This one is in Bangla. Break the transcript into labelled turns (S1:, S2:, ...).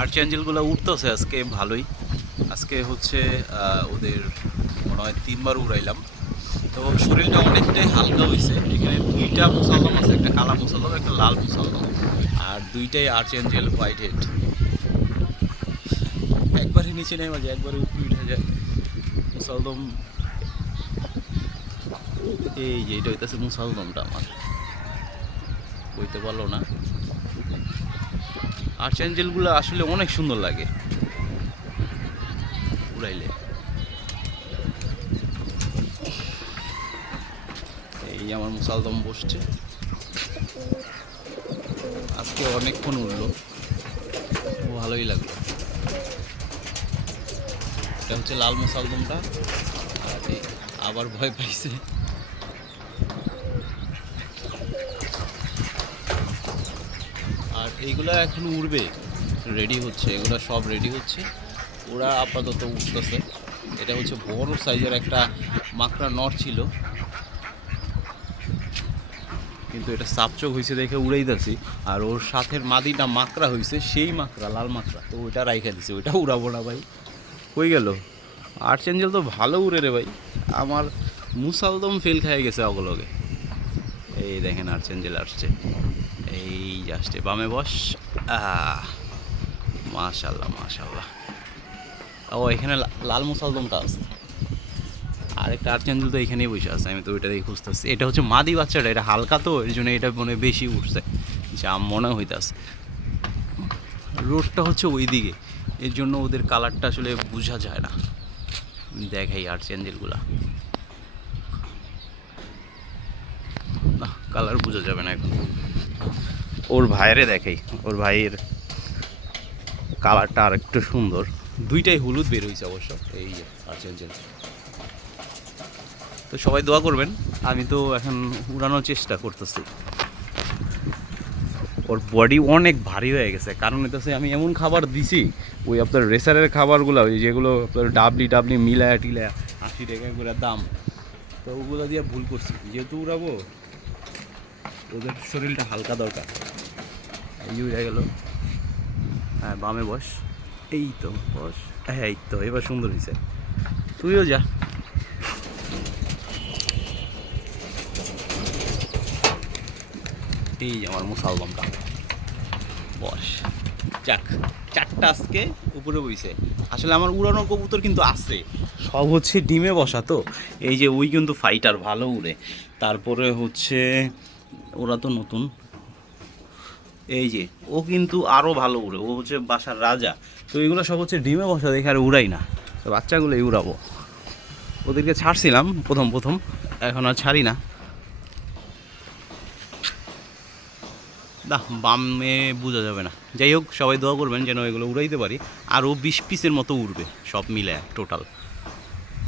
S1: আর্চ অ্যাঞ্জেলগুলো উঠতেছে আজকে ভালোই। আজকে হচ্ছে ওদের মনে হয় তিনবার উড়াইলাম। তো শরীরটা অনেকটাই হালকা হয়েছে এখানে দুইটা মুসলমান আছে, একটা কালা মুসলমান একটা লাল মুসলমান আর দুইটাই আর্চ অ্যাঞ্জেল হোয়াইট হেড। একবারে নিচে নেমে যায়, একবারে উপরে উঠে যায়। মুসলদম এই যে এটা হইতেছে মুসলদমটা আমার। বইতে পারল না। আর্চ অ্যাঞ্জেলগুলো আসলে অনেক সুন্দর লাগে। উড়াইলে। এই আমার মুসালদম বসছে। আজকে অনেকক্ষণ উঠল ভালোই লাগল। এটা হচ্ছে লাল মুসালদমটা আবার ভয় পাইছে আর এইগুলা এখন উড়বে রেডি হচ্ছে, এগুলো সব রেডি হচ্ছে। ওরা আপাতত উঠতেছে। এটা হচ্ছে বড় সাইজের একটা মাকড়া নট ছিল। কিন্তু এটা সাপচোক হয়েছে দেখে উড়াই দিছি আর ওর সাথের মাদিটা মাকড়া হয়েছে সেই মাকড়া, লাল মাকড়া। তো ওইটা রাইখা দিছে, ওইটা উড়াবো না ভাই। হয়ে গেল? আর্চ এঞ্জেল তো ভালো উড়ে রে ভাই। আমার মুসালদম ফেল খেয়ে গেছে অগলগে। এই দেখেন আর্চ এঞ্জেল আসছে। এই জাস্টে বামে বস। মাশাল্লাহ মাশাল্লাহ ও, এখানে লাল মুসালদমটা আছে। আরেকটা আর্চেঞ্জেল তো এখানেই বসে আছে, আমি তো ওইটা দিয়ে খুঁজতেছি। এটা হচ্ছে মাদি বাচ্চাটা, এটা হালকা তো, এর জন্য এটা মনে বেশি উঠছে। যা মনে হইতাছে। রোডটা হচ্ছে ওই দিকে এর জন্য ওদের কালারটা আসলে বোঝা যায় না। দেখাই আর্চেঞ্জেলগুলা না কালার বোঝা যাবে না এখন। ওর ভাইয়েরে দেখাই ওর ভাইয়ের কালারটা আর একটু সুন্দর। দুইটাই হলুদ বের হয়েছে অবশ্য এই আর্চেঞ্জেল তো সবাই দোয়া করবেন আমি তো এখন উড়ানোর চেষ্টা করতেছি। ওর বডি অনেক ভারী হয়ে গেছে কারণ হইতেছে আমি এমন খাবার দিছি ওই আপনার রেসারের খাবারগুলো ওই যেগুলো আপনার ডাবলি ডাবলি মিলায়া টিলায়া আশি টাকা করে দাম তো ওগুলো দিয়ে ভুল করছি। যেহেতু উড়াবো ওদের শরীরটা হালকা দরকার। এই উড়ে গেল। হ্যাঁ বামে বস। এই তো বস। হ্যাঁ এই তো, এবার সুন্দর হয়েছে। তুইও যা। এই আমার মুসালদমটা বস। যাক, চারটা আজকে উপরে বইছে। আসলে আমার উড়ানো কবুতর কিন্তু আছে। সব হচ্ছে ডিমে বসা তো। এই যে ওই কিন্তু ফাইটার ভালো উড়ে। তারপরে হচ্ছে ওরা তো নতুন। এই যে, ও কিন্তু আরও ভালো উড়ে, ও হচ্ছে বাসার রাজা। তো এগুলো সব হচ্ছে ডিমে বসা, দেখে আর উড়াই না। তো বাচ্চাগুলোই উড়াবো। ওদেরকে ছাড়ছিলাম, প্রথম প্রথম, এখন আর ছাড়ি না। না বামে বোঝা যাবে না। যাই হোক, সবাই দোয়া করবেন যেন এগুলো উড়াইতে পারি। আরও বিশ পিসের মতো উড়বে, সব মিলে টোটাল